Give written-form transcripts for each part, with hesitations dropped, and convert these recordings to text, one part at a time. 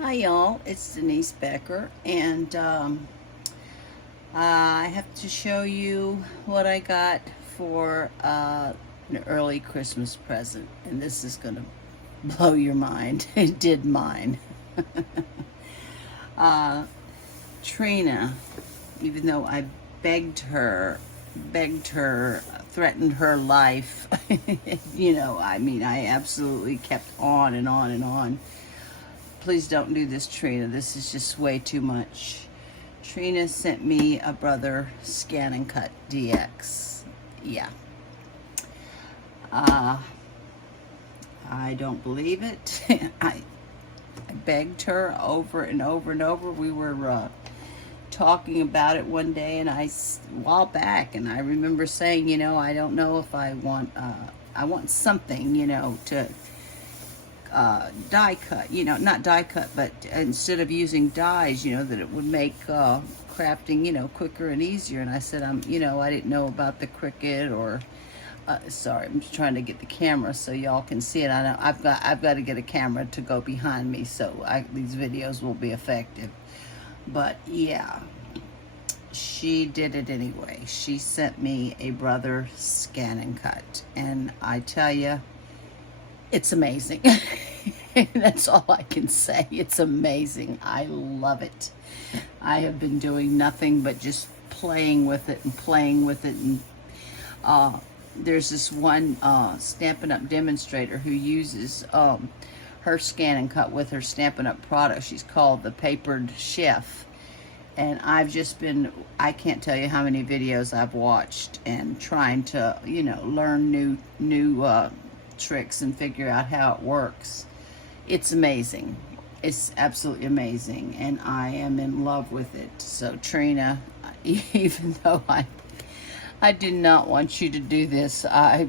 Hi y'all, it's Denise Becker, and I have to show you what I got for an early Christmas present, and this is gonna blow your mind. It did mine. uh, Trina, even though I begged her, threatened her life, I absolutely kept on and on and on. Please don't do this, Trina. This is just way too much. Trina sent me a Brother Scan and Cut DX. Yeah. Uh, I don't believe it. I begged her over and over and over. We were talking about it one day, and a while back, and I remember saying, I don't know if I want something, to die cut, not die cut, but instead of using dyes, that it would make crafting, quicker and easier. And I said, I didn't know about the Cricut or, sorry, I'm just trying to get the camera so y'all can see it. I know I've got to get a camera to go behind me so these videos will be effective. But yeah, she did it anyway. She sent me a Brother Scan and Cut, and I tell you, it's amazing. That's all I can say. It's amazing. I love it. I have been doing nothing but just playing with it and playing with it. And there's this one Stampin' Up! Demonstrator who uses her Scan and Cut with her Stampin' Up! Product. She's called the Papered Chef. And I've just been, I can't tell you how many videos I've watched and trying to, learn new tricks and figure out how it works. It's amazing. It's absolutely amazing, and I am in love with it. So Trina, even though I did not want you to do this, I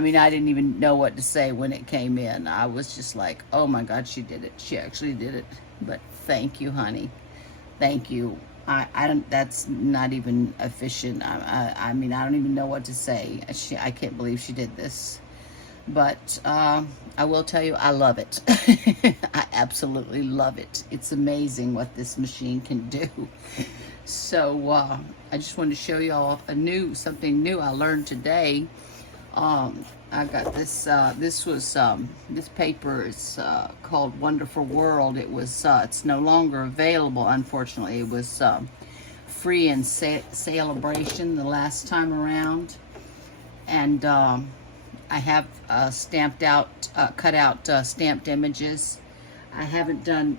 mean, I didn't even know what to say when it came in. I was just like, oh my God, she did it. She actually did it. But thank you, honey. Thank you. I don't, that's not even efficient. I mean, I don't even know what to say. I can't believe she did this. But I will tell you, I love it. I absolutely love it. It's amazing what this machine can do. So I just wanted to show y'all something new I learned today. I got this. This paper is called Wonderful World. It was. It's no longer available, unfortunately. It was free in Celebration the last time around, and I have cut out stamped images. I haven't done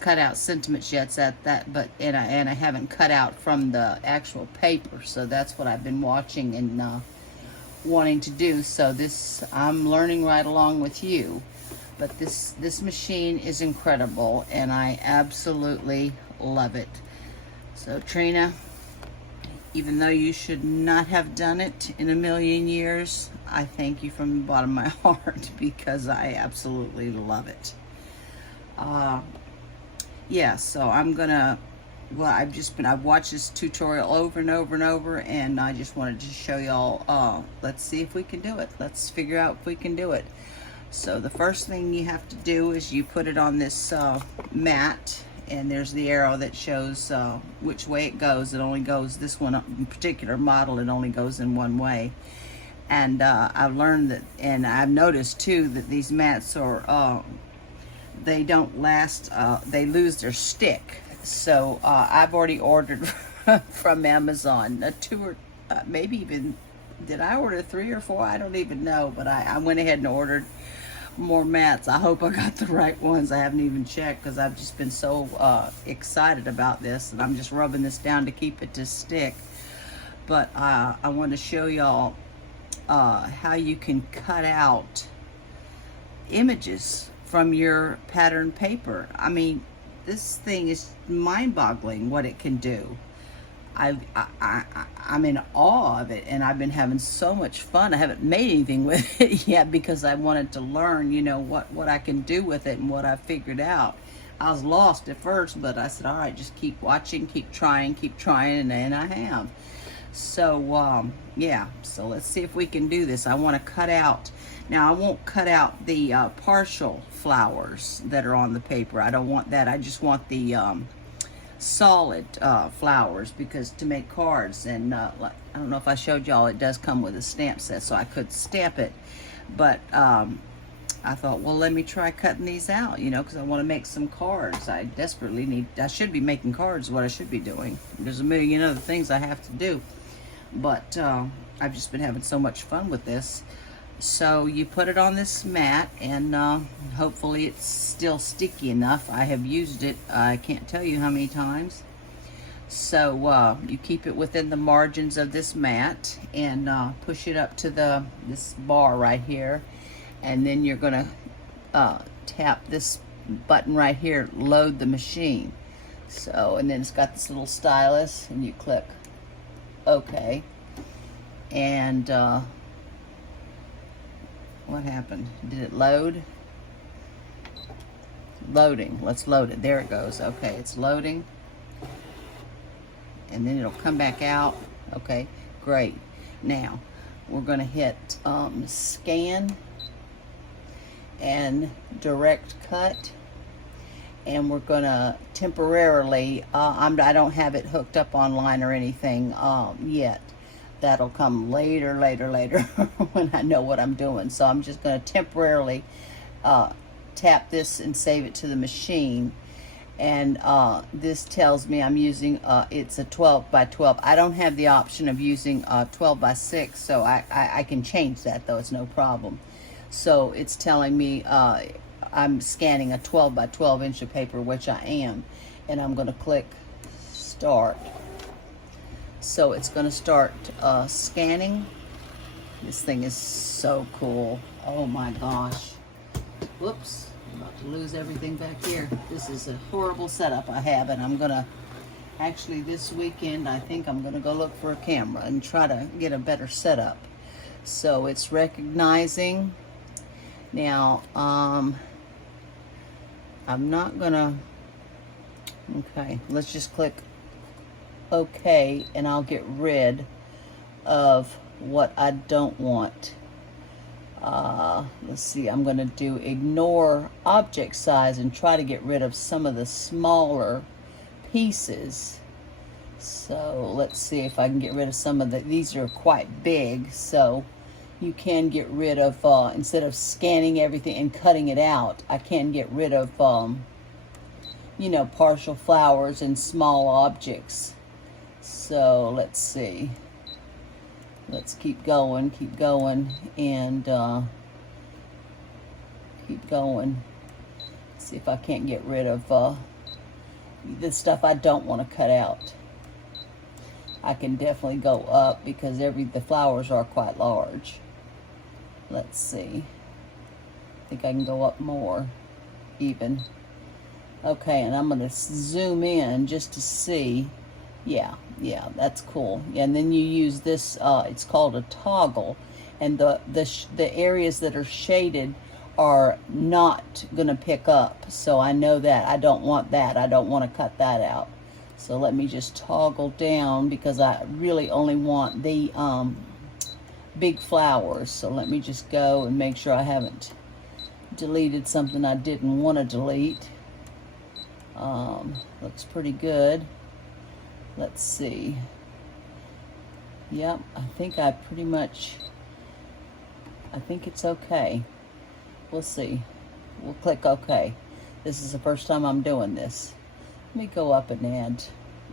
cut out sentiments yet at that, but and I haven't cut out from the actual paper. So that's what I've been watching and wanting to do. So I'm learning right along with you. But this machine is incredible, and I absolutely love it. So Trina, even though you should not have done it in a million years, I thank you from the bottom of my heart because I absolutely love it. Yeah, so I've watched this tutorial over and over and over, and I just wanted to show y'all, let's see if we can do it. Let's figure out if we can do it. So the first thing you have to do is you put it on this mat, and there's the arrow that shows which way it goes. It only goes, this one in particular model, it only goes in one way. And I've learned that, and I've noticed too, that these mats are, they don't last, they lose their stick. So I've already ordered from Amazon, maybe even, did I order 3 or 4? I don't even know, but I went ahead and ordered more mats. I hope I got the right ones. I haven't even checked because I've just been so excited about this, and I'm just rubbing this down to keep it to stick. But I want to show y'all how you can cut out images from your pattern paper. I mean, this thing is mind-boggling what it can do. I'm in awe of it, and I've been having so much fun. I haven't made anything with it yet because I wanted to learn, what I can do with it and what I figured out. I was lost at first, but I said, all right, just keep watching, keep trying, and I have. So, yeah, so let's see if we can do this. I want to cut out. Now I won't cut out the partial flowers that are on the paper. I don't want that. I just want the solid flowers, because to make cards, and I don't know if I showed y'all, it does come with a stamp set, so I could stamp it, but I thought, well, let me try cutting these out, you know, because I want to make some cards. I desperately need, I should be making cards, what I should be doing. There's a million other things I have to do, but I've just been having so much fun with this. So you put it on this mat, and hopefully it's still sticky enough. I have used it, I can't tell you how many times. So you keep it within the margins of this mat, and push it up to this bar right here, and then you're gonna tap this button right here, load the machine. So, and then it's got this little stylus, and you click OK, and what happened? Did it load? Loading. Let's load it. There it goes. Okay, it's loading. And then it'll come back out. Okay, great. Now, we're going to hit scan and direct cut. And we're going to temporarily, I don't have it hooked up online or anything yet. That'll come later when I know what I'm doing. So I'm just going to temporarily tap this and save it to the machine. And this tells me I'm using, it's a 12 by 12. I don't have the option of using 12 by 6, so I can change that, though. It's no problem. So it's telling me I'm scanning a 12 by 12 inch of paper, which I am. And I'm going to click start. So it's going to start scanning. This thing is so cool. Oh my gosh. Whoops. I'm about to lose everything back here. This is a horrible setup I have, and I'm going to, actually this weekend, I think I'm going to go look for a camera and try to get a better setup. So it's recognizing. Now, I'm not going to, okay, let's just click OK, and I'll get rid of what I don't want. Let's see, I'm going to do ignore object size and try to get rid of some of the smaller pieces. So let's see if I can get rid of some of these are quite big, so you can get rid of, instead of scanning everything and cutting it out, I can get rid of, you know, partial flowers and small objects. So let's see. Let's keep going, and keep going. See if I can't get rid of the stuff I don't want to cut out. I can definitely go up because the flowers are quite large. Let's see. I think I can go up more, even. Okay, and I'm going to zoom in just to see. Yeah, that's cool. Yeah, and then you use this, it's called a toggle, and the areas that are shaded are not going to pick up. So I know that. I don't want that. I don't want to cut that out. So let me just toggle down because I really only want the big flowers. So let me just go and make sure I haven't deleted something I didn't want to delete. Looks pretty good. Let's see. Yep, I think I think it's okay. We'll see. We'll click OK. This is the first time I'm doing this. Let me go up and add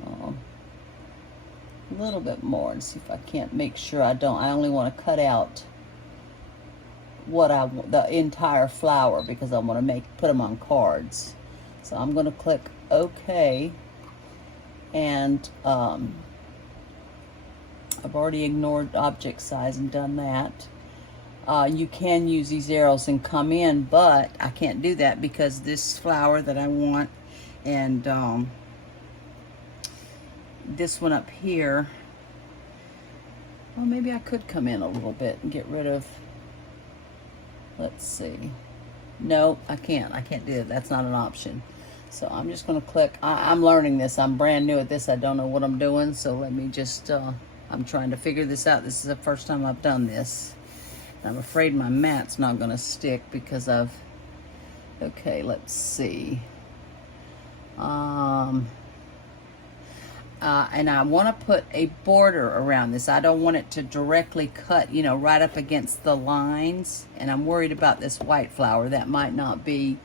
a little bit more and see if I can't make sure I only want to cut out what I want, the entire flower, because I want to put them on cards. So I'm going to click OK. And I've already ignored object size and done that. You can use these arrows and come in, but I can't do that because this flower that I want, and this one up here, well, maybe I could come in a little bit and get rid of, let's see. No, I can't do it. That's not an option. So I'm just going to click. I'm learning this. I'm brand new at this. I don't know what I'm doing. So let me just, I'm trying to figure this out. This is the first time I've done this. I'm afraid my mat's not going to stick because of, okay, let's see. And I want to put a border around this. I don't want it to directly cut, you know, right up against the lines. And I'm worried about this white flower. That might not be,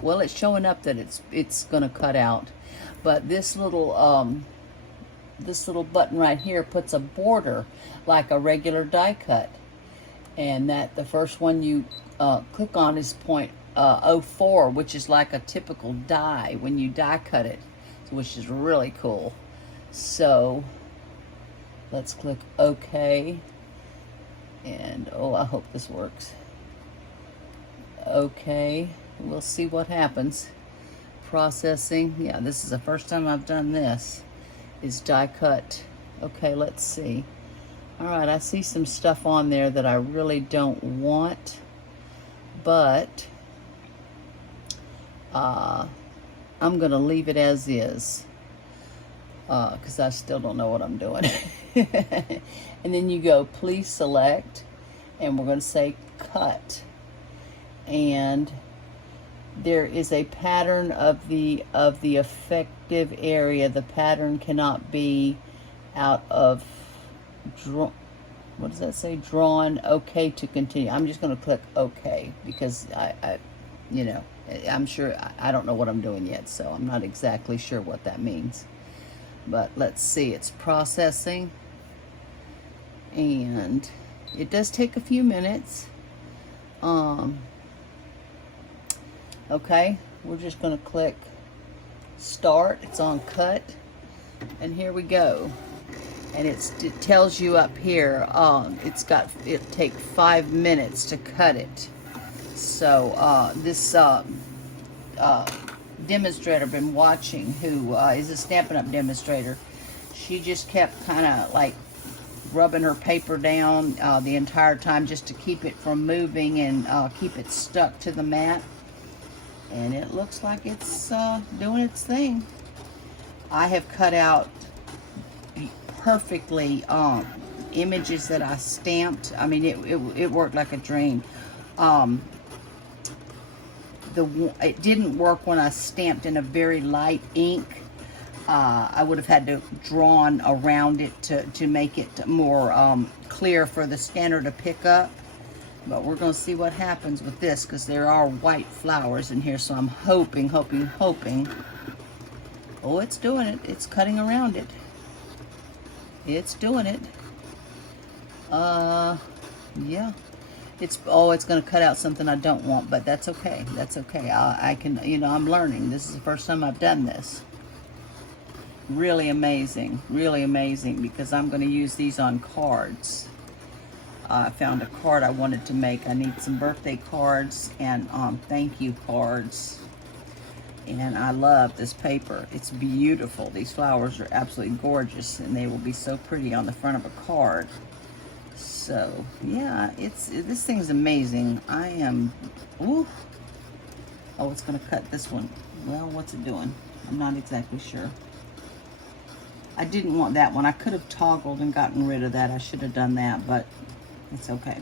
well, it's showing up that it's going to cut out. But this little button right here puts a border like a regular die cut. And that the first one you click on is 0.04, which is like a typical die when you die cut it, which is really cool. So let's click OK. And oh, I hope this works. OK. We'll see what happens. Processing. Yeah, this is the first time I've done this. Is die cut. Okay, let's see. All right, I see some stuff on there that I really don't want, but I'm gonna leave it as is because I still don't know what I'm doing. And then you go, please select, and we're gonna say cut. And there is a pattern of the effective area. The pattern cannot be out of what does that say? Drawn. Okay to continue. I'm just going to click OK because I you know, I'm sure I don't know what I'm doing yet, so I'm not exactly sure what that means. But let's see. It's processing, and it does take a few minutes. Okay, we're just going to click start. It's on cut, and here we go. And it tells you up here, it take 5 minutes to cut it. So this demonstrator I've been watching, who is a Stampin' Up! Demonstrator, she just kept kind of like rubbing her paper down the entire time just to keep it from moving and keep it stuck to the mat. And it looks like it's doing its thing. I have cut out perfectly images that I stamped. I mean, it worked like a dream. It didn't work when I stamped in a very light ink. I would have had to drawn around it to make it more clear for the scanner to pick up. But we're going to see what happens with this because there are white flowers in here. So I'm hoping. Oh, it's doing it. It's cutting around it. It's doing it. Yeah. It's going to cut out something I don't want, but that's okay. That's okay. I can, you know, I'm learning. This is the first time I've done this. Really amazing because I'm going to use these on cards. I found a card I wanted to make. I need some birthday cards and thank you cards. And I love this paper. It's beautiful. These flowers are absolutely gorgeous, and they will be so pretty on the front of a card. So yeah, this thing's amazing. I am. Ooh. Oh, it's gonna cut this one. Well, what's it doing? I'm not exactly sure. I didn't want that one. I could have toggled and gotten rid of that. I should have done that, but it's okay.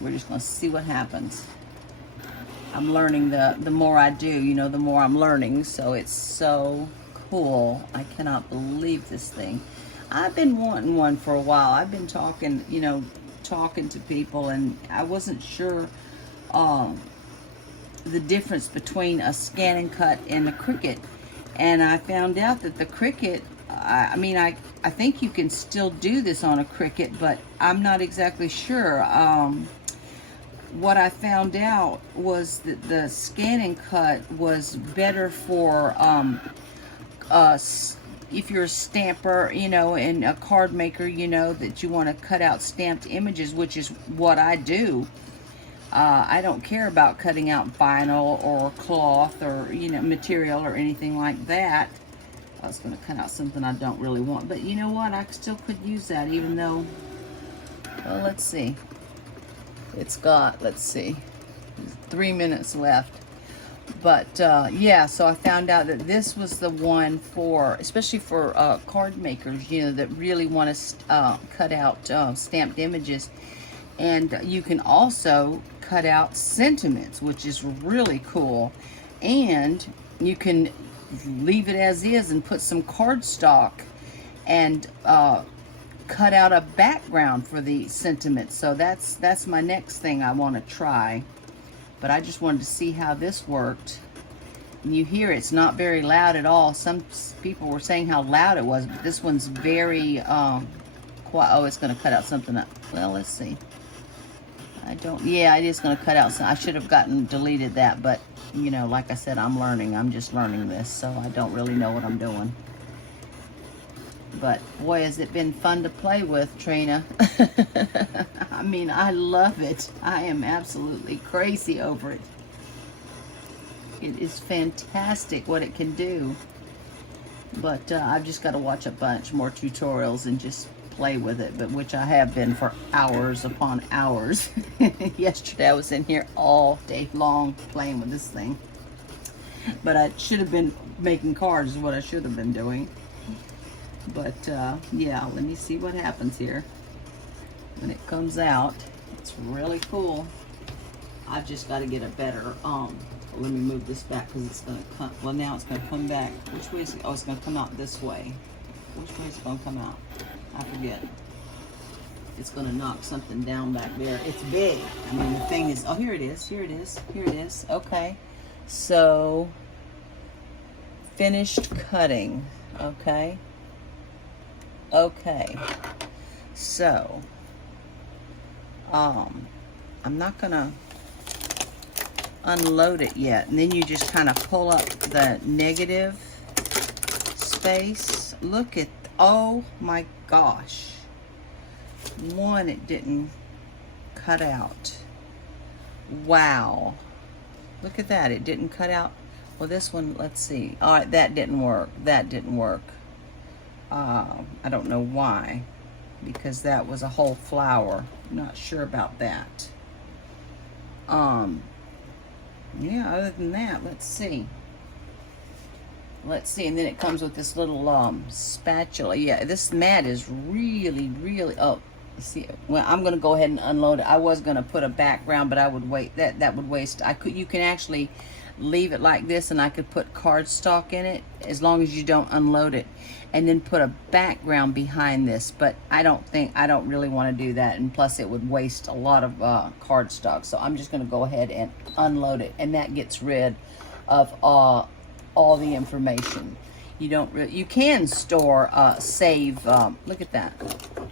We're just gonna see what happens. I'm learning the more I do, you know, the more I'm learning. So it's so cool. I cannot believe this thing. I've been wanting one for a while. I've been talking, you know, talking to people, and I wasn't sure the difference between a scan and cut and a Cricut. And I found out that the Cricut, I mean, I think you can still do this on a Cricut, but I'm not exactly sure. What I found out was that the scan and cut was better for if you're a stamper, you know, and a card maker, you know, that you want to cut out stamped images, which is what I do. I don't care about cutting out vinyl or cloth or, you know, material or anything like that. I was going to cut out something I don't really want, but you know what? I still could use that, even though, well, let's see. It's got, let's see, 3 minutes left. But yeah, so I found out that this was the one for, especially for card makers, you know, that really want to cut out stamped images. And you can also cut out sentiments, which is really cool. And you can leave it as is and put some cardstock and cut out a background for the sentiments. So that's my next thing I want to try. But I just wanted to see how this worked. And you hear it's not very loud at all. Some people were saying how loud it was, but this one's very quiet. Oh, it's going to cut out something up. Well, let's see. Yeah, it is going to cut out some. I should have deleted that, but you know, like I said, I'm learning. I'm just learning this, so I don't really know what I'm doing. But boy, has it been fun to play with, Trina. I mean, I love it. I am absolutely crazy over it. It is fantastic what it can do. But I've just got to watch a bunch more tutorials and just play with it, but which I have been for hours upon hours. Yesterday I was in here all day long playing with this thing. But I should have been making cards is what I should have been doing. But yeah, let me see what happens here when it comes out. It's really cool. I've just got to get a better let me move this back because it's going to come. Well, now it's going to come back. Which way is it? Oh, it's going to come out this way. Which way is it going to come out? I forget. It's going to knock something down back there. It's big. I mean, the thing is, oh, here it is. Here it is. Here it is. Okay. So, finished cutting. Okay. Okay. So, I'm not going to unload it yet. And then you just kind of pull up the negative space. Look at, oh my gosh. One, it didn't cut out. Wow. Look at that. It didn't cut out. Well, this one, let's see. All right, that didn't work. That didn't work. I don't know why. Because that was a whole flower. Not sure about that. Yeah, other than that, let's see. Let's see, and then it comes with this little spatula. Yeah, this mat is really, really, oh, see, well, I'm going to go ahead and unload it. I was going to put a background, but I would wait, that would waste. You can actually leave it like this, and I could put cardstock in it, as long as you don't unload it, and then put a background behind this, but I don't really want to do that, and plus it would waste a lot of cardstock, so I'm just going to go ahead and unload it, and that gets rid of all the information. You can store, save, look at that.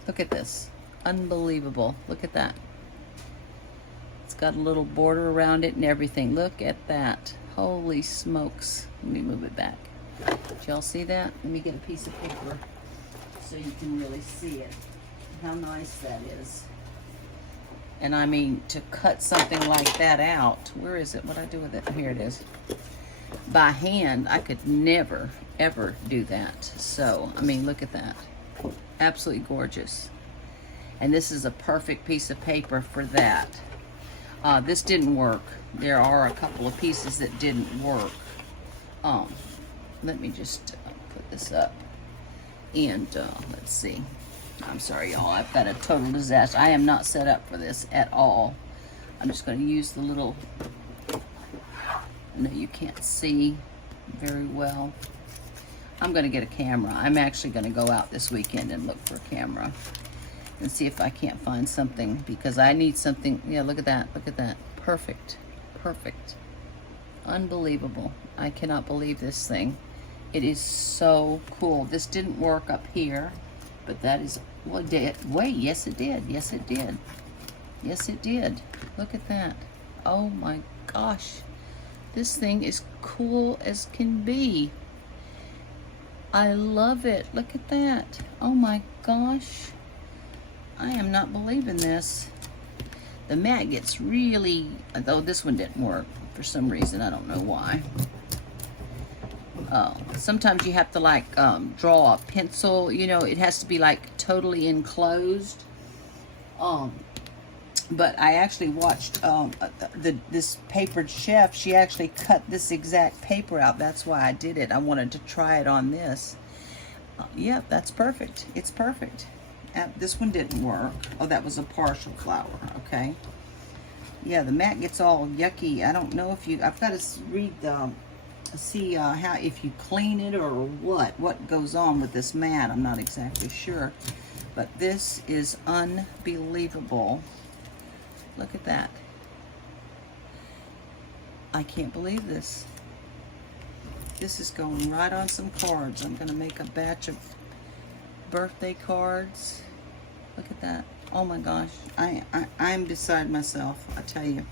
Look at this. Unbelievable. Look at that. It's got a little border around it and everything. Look at that. Holy smokes. Let me move it back. Did y'all see that? Let me get a piece of paper so you can really see it. How nice that is. And I mean, to cut something like that out, where is it? What'd I do with it? Here it is. By hand, I could never, ever do that. So, I mean, look at that. Absolutely gorgeous. And this is a perfect piece of paper for that. This didn't work. There are a couple of pieces that didn't work. Let me just put this up. And let's see. I'm sorry, y'all. I've got a total disaster. I am not set up for this at all. I'm just going to use the little... I know you can't see very well. I'm going to get a camera. I'm actually going to go out this weekend and look for a camera and see if I can't find something, because I need something. Yeah, look at that. Look at that. Perfect. Perfect. Unbelievable. I cannot believe this thing. It is so cool. This didn't work up here, but that is, well, it did. Wait, yes it did. Yes it did. Yes it did. Look at that. Oh my gosh. This thing is cool as can be. I love it. Look at that. Oh my gosh. I am not believing this. The mat gets really, though this one didn't work for some reason. I don't know why. Sometimes you have to like draw a pencil. You know, it has to be like totally enclosed. But I actually watched this papered chef. She actually cut this exact paper out. That's why I did it. I wanted to try it on this. Yeah, that's perfect. It's perfect. This one didn't work. Oh, that was a partial flower. Okay. Yeah, the mat gets all yucky. I don't know if you. I've got to read the. See how, if you clean it or what goes on with this mat. I'm not exactly sure. But this is unbelievable. Look at that. I can't believe this. This is going right on some cards. I'm going to make a batch of birthday cards. Look at that. Oh my gosh. I'm beside myself. I tell you.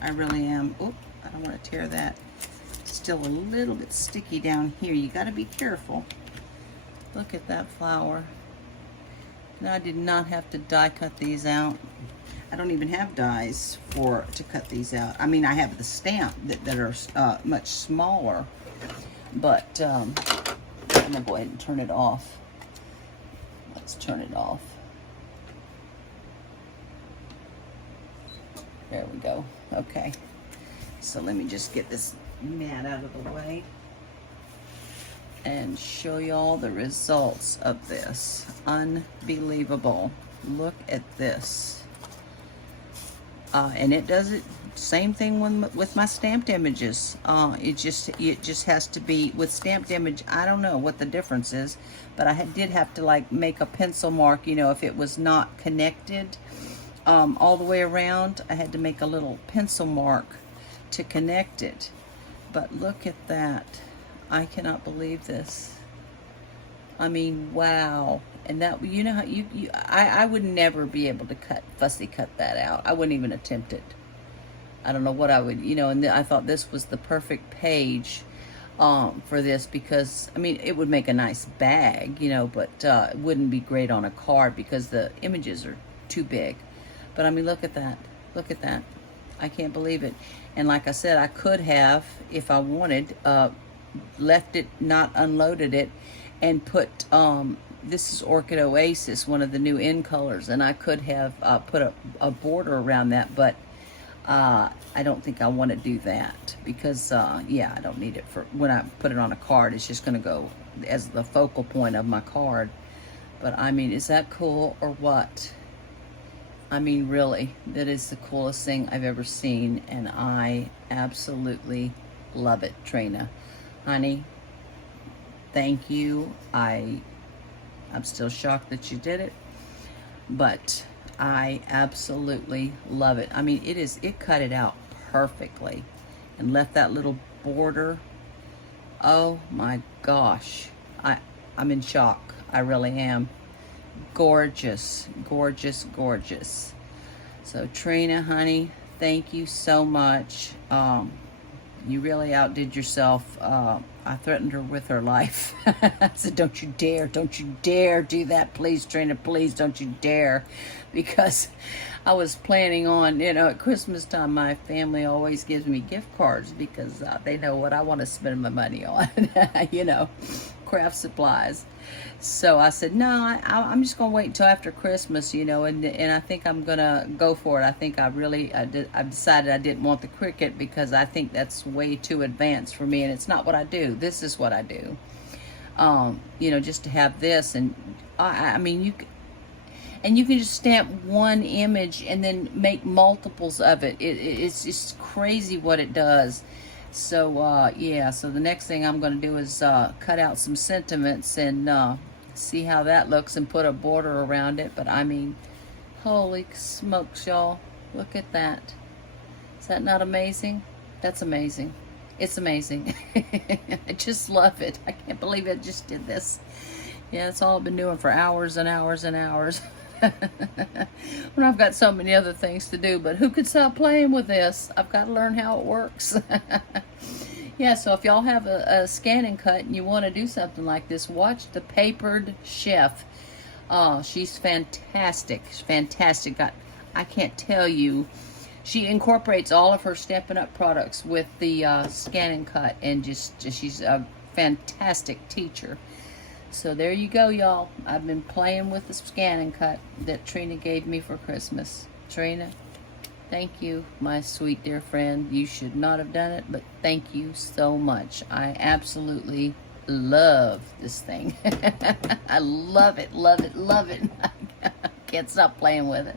I really am. Oop, I don't want to tear that. Still a little bit sticky down here. You got to be careful. Look at that flower. And I did not have to die cut these out. I don't even have dies to cut these out. I mean, I have the stamp that are much smaller, but I'm gonna go ahead and turn it off. Let's turn it off. There we go. Okay. So let me just get this mat out of the way and show y'all the results of this. Unbelievable. Look at this. And it does it same thing with my stamped images. It just has to be with stamped image. I don't know what the difference is, but I did have to like make a pencil mark, you know, if it was not connected all the way around. I had to make a little pencil mark to connect it. But look at that. I cannot believe this. I mean, wow. And that, you know, I would never be able to fussy cut that out. I wouldn't even attempt it. I don't know what I would, you know, and I thought this was the perfect page for this because, I mean, it would make a nice bag, you know, but it wouldn't be great on a card because the images are too big. But I mean, look at that. Look at that. I can't believe it. And like I said, I could have, if I wanted, left it, not unloaded it, and put, this is Orchid Oasis, one of the new in colors, and I could have put a border around that, but I don't think I want to do that because, yeah, I don't need it for when I put it on a card. It's just going to go as the focal point of my card. But I mean, is that cool or what? I mean, really, that is the coolest thing I've ever seen, and I absolutely love it, Trina. Honey, thank you. I'm still shocked that you did it, but I absolutely love it. I mean, it cut it out perfectly and left that little border. Oh my gosh. I'm in shock. I really am. Gorgeous, gorgeous, gorgeous. So Trina, honey, thank you so much. You really outdid yourself. I threatened her with her life. I said, don't you dare do that. Please, Trina, please don't you dare. Because I was planning on, you know, at Christmas time, my family always gives me gift cards because they know what I want to spend my money on, you know, craft supplies. So I said, no, I'm just going to wait until after Christmas, you know, and I think I'm going to go for it. I think I decided I didn't want the cricket because I think that's way too advanced for me, and it's not what I do. This is what I do. You know, just to have this, and I mean, you can just stamp one image and then make multiples of it. It's just crazy what it does. So, yeah, so the next thing I'm going to do is cut out some sentiments and see how that looks and put a border around it. But, I mean, holy smokes, y'all. Look at that. Is that not amazing? That's amazing. It's amazing. I just love it. I can't believe I just did this. Yeah, it's all I've been doing for hours and hours and hours. When I've got so many other things to do, but who could stop playing with this? I've got to learn how it works. Yeah, so if y'all have a scan and cut and you want to do something like this, watch the Papered Chef. She's fantastic. She's fantastic. I can't tell you. She incorporates all of her Stampin' Up! Products with the scan and cut, and she's a fantastic teacher. So there you go, y'all. I've been playing with the scan and cut that Trina gave me for Christmas. Trina, Thank you, my sweet dear friend. You should not have done it, but thank you so much. I absolutely love this thing. I love it, love it, love it. I can't stop playing with it.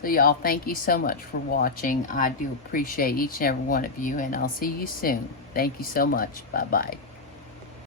So y'all, thank you so much for watching. I do appreciate each and every one of you, and I'll see you soon. Thank you so much. Bye-bye.